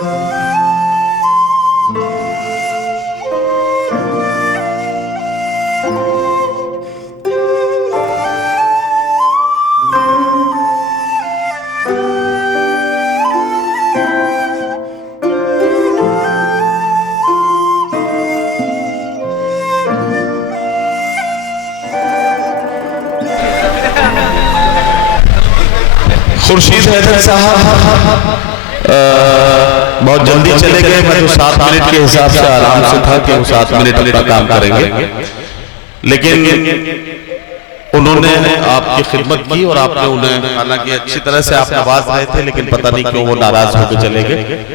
खुर्शीद हैदर साहब बहुत जल्दी चले गए। मैं तो 7 मिनट के हिसाब से आराम से था कि वो 7 मिनट का काम करेंगे, लेकिन उन्होंने आपकी खिदमत की और आपने उन्हें, हालांकि अच्छी तरह से आप नवाज रहे थे, लेकिन पता नहीं क्यों वो नाराज होकर चले गए।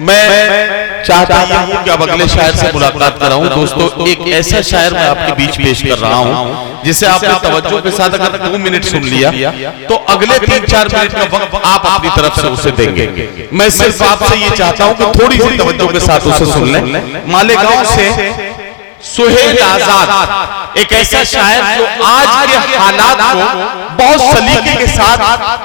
मैं चाहता हूं कि अब अगले शायर से मुलाकात कराऊं। दोस्तों, एक ऐसा शायर मैं आपके बीच पेश कर रहा हूं जिसे आपने तवज्जो के साथ अगर 2 मिनट सुन लिया तो अगले 3-4 मिनट का वक्त आप अपनी तरफ से उसे देंगे। मैं सिर्फ आपसे ये चाहता हूं कि थोड़ी सी तवज्जो के साथ उसे सुन लें। मालेगांव से सुहेल आजाद, एक ऐसा शायर जो आज के हालात को बहुत सलीके के साथ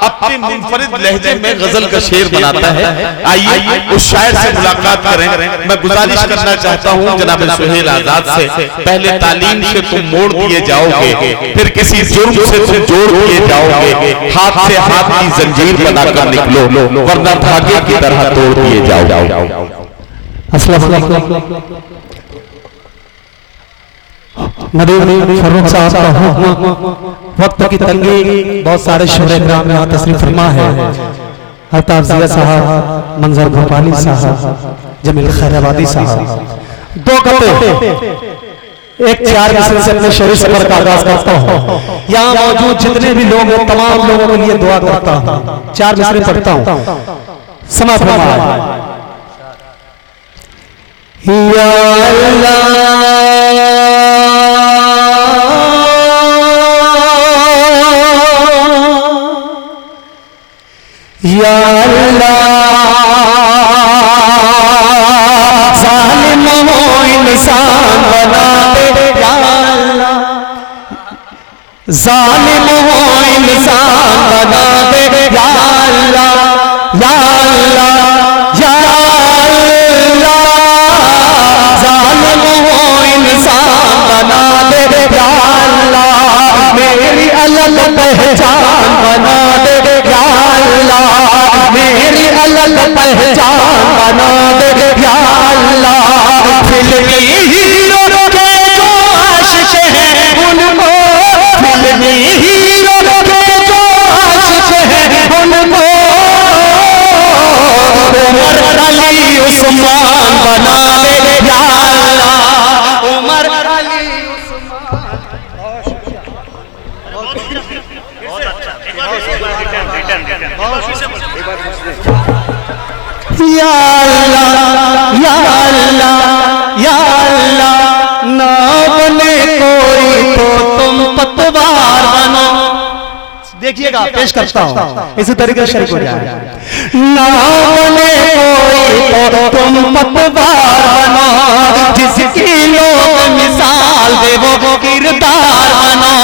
अपने मुनफरिद लहजे में गजल का शेर बनाता है। आइए उस शायर से मुलाकात करें। मैं गुजारिश करना चाहता हूं जनाब सुहेल आजाद से, पहले तालीम से तुम मोड़ दिए जाओगे, फिर किसी जुर्म से तुम जोड़ दिए जाओगे, हाथ से हाथ की जंजीर बनाकर निकलो, वरना धागे की तरह तोड़ दिए जाओगे। नदीम फर्रुख साहब का हुक्म, वक्त की तंगी, बहुत सारे शोरे ग्राम यहाँ तशरीफ फरमा है। अल्ताफ जिया साहब, मंजर भोपाली साहब, जमील खैराबादी साहब, 2 कपड़े एक 4 मिसरे से अपने शेर सफर का आगाज करता हूँ। यहाँ मौजूद जितने भी लोग हैं तमाम लोगों के लिए दुआ करता हूँ। 4 मिसरे पढ़ता हूँ। समा फरमाए। या अल्लाह या अल्लाह, जालिम हो इंसान बना दे या अल्लाह, जालिम हो इंसान बना दे या अल्लाह, या अल्लाह, या अल्लाह, जालिम हो इंसान बना दे या अल्लाह, मेरी अलग पहचान बना दे या अल्लाह, मेरी अलग पहचान बना दे या अल्लाह, फिल्मी हीरो के जो आशिक हैं उनको, फिल्मी हीरो के जो आशिक हैं उनको, उमर अली उस्मान बना दे या अल्लाह, उमर अली उस्मान। या अल्लाह, या अल्लाह, या अल्लाह, ना बने कोई तो तुम पतवार बनो। देखिएगा, पेश करता हूँ इसी तरीके से शरीक हो जाए। ना बने कोई तो तुम पतवार बनो, जिसकी लोग मिसाल दे वो किरदार बनो,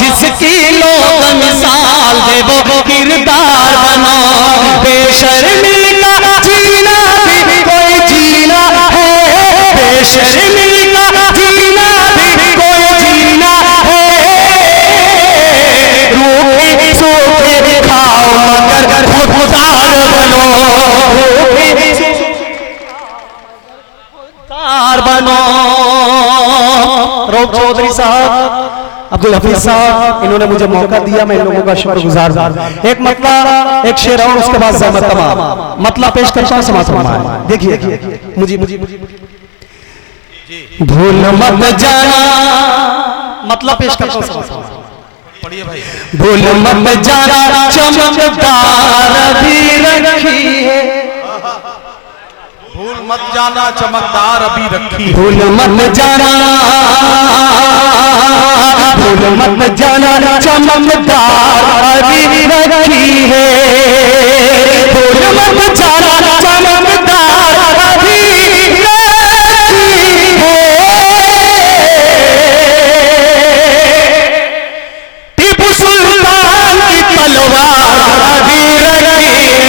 जिसकी लोग मिसाल दे वो किरदार बनो, बेशर्मी का जीना भी कोई जीना है, बेशर्मी का जीना भी कोई जीना है, रूठी सूखे दिखाओ मगर खुददार बनो, खुददार बनो। रोक चौधरी साहब, अब्दुल हफीज साहब, इन्होंने मुझे मौका दिया, मैं इन लोगों का शुक्रगुजार हूं। एक मतलब, एक शेर और उसके बाद ज़हमत तमाम मतलब पेश करता हूं। समाज में देखिए मुझे भूल मत जाना, मतलब पेश करता हूं। पढ़िए भाई। भूल मत जाना चमकदार भी रखी है, भूल मत जाना चमकदार अभी रखी, भूल मत जाना, भूल मत जाना चमकदार अभी रखी है, भूल मत जाना चमकदार अभी रखी है, टीपू सुल्तान की तलवार अभी रखी है,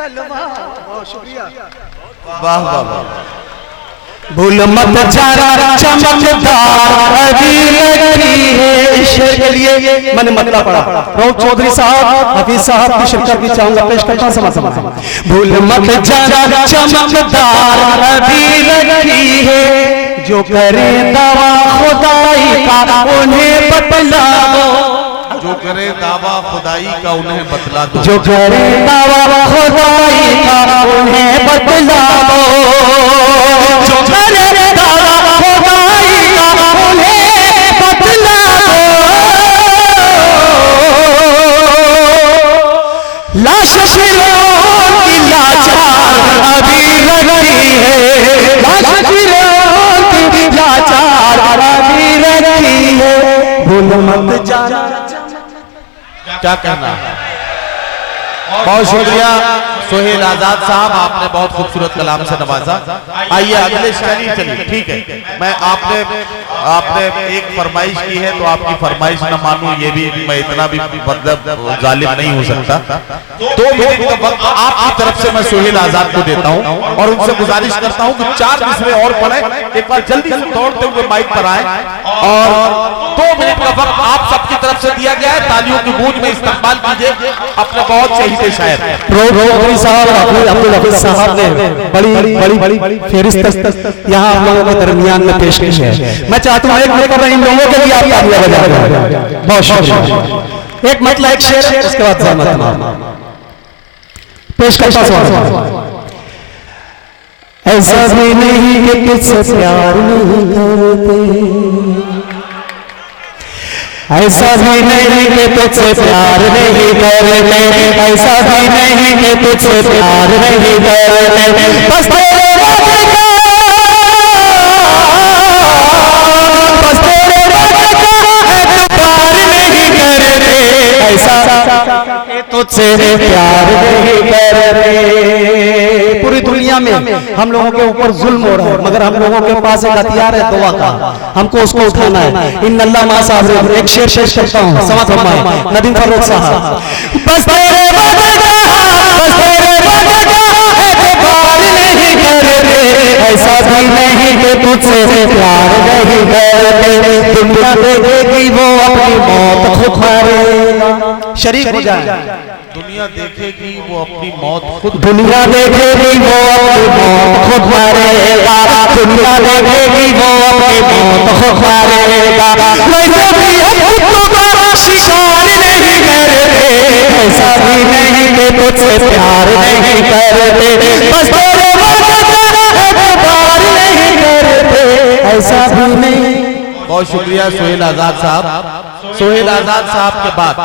बहुत शुक्रिया। वाह वाह वाह। भूल मत जाना चमकदार अभी लगी है। इस शेर के लिए मैंने मतलब पढ़ा। रोहन चौधरी साहब, हफीज साहब की शिरकत भी चाहूंगा, पेश करता हूं। समझ भूल मत जाना चमकदार अभी लगी है। जो करे दावा खुदाई का उन्हें बतलाओ। जो करे दावा खुदाई का उन्हें बतला दो। जो करे दावा खुदाई का उन्हें बतलाओ। जो करे दावा खुदाई का उन्हें बतलाओ। लाश शिरों की लाचार अभी लगी है। लाश शिरों की लाचार अभी लगी है। भूल मत जाना। क्या कहना? बहुत शुक्रिया सोहेल आजाद साहब, आपने बहुत खूबसूरत कलाम से नवाजा। आइए अगले चलिए ठीक है। मैं आपने एक फरमाइश की है तो आपकी फरमाइश न मानूं, ये भी मैं इतना भी मतलब जालिम नहीं हो सकता। 2 मिनट का वक्त आपकी तरफ से मैं सोहेल आजाद को देता हूं और उनसे गुजारिश करता हूं कि 4 मिसरे और पढ़े। एक बार जल्दी से दौड़ते हुए माइक पर आए और 2 मिनट का वक्त आप सबकी तरफ से दिया गया है। तालियों की गूंज में इस्तेमाल कीजिए अपने बहुत चहीते शायर चौधरी साहब, अब्दुल हफीज साहब ने बड़ी फेरिस्त यहाँ हम लोगों के दरमियान में पेश की है। मैं चाहता हूँ एक मिनट में इन लोगों के लिए आप तालियां बजाएं। बहुत शुक्रिया। एक मतलब एक शेर, उसके बाद पेश करता हूं। ऐसा भी नहीं कि तुझसे प्यार नहीं करते। ऐसा भी नहीं कि तुझसे प्यार नहीं करते। ऐसा भी नहीं कि तुझसे प्यार नहीं करते। बस तेरे राज का, बस तेरे राज का एतबार नहीं करते। ऐसा तुझसे प्यार नहीं करते। पूरी दुनिया में हम लोगों के ऊपर जुल्म हो रहा है, मगर हम लोगों के पास एक हथियार है दुआ का। हमको उसको उठाना है। इन अल्लाह मा साहब एक शेर पेश करता हूँ, समझ फरमाएं। नदीम फरोख साहब। बस तेरे वादे का, बस तेरे वादे का एतबार नहीं करते। ऐसा भी नहीं कि तुझसे प्यार नहीं करते। दुनिया देखेगी वो अपनी मौत खुद मरेगा। शरीक हो जाए। दुनिया देखेगी वो अपनी मौत खुद। दुनिया देखेगी वो अपनी मौत खुद मरेगा। दुनिया देखेगी वो अपनी मौत खुद मरेगा। वैसे भी हम खुद का शिकार नहीं करते। ऐसा भी नहीं कि तुझसे प्यार नहीं करते। बस तेरे वादे का एतबार नहीं करते। ऐसा भी नहीं। बहुत शुक्रिया सोहेल आजाद साहब। सोहेल आजाद साहब के बाद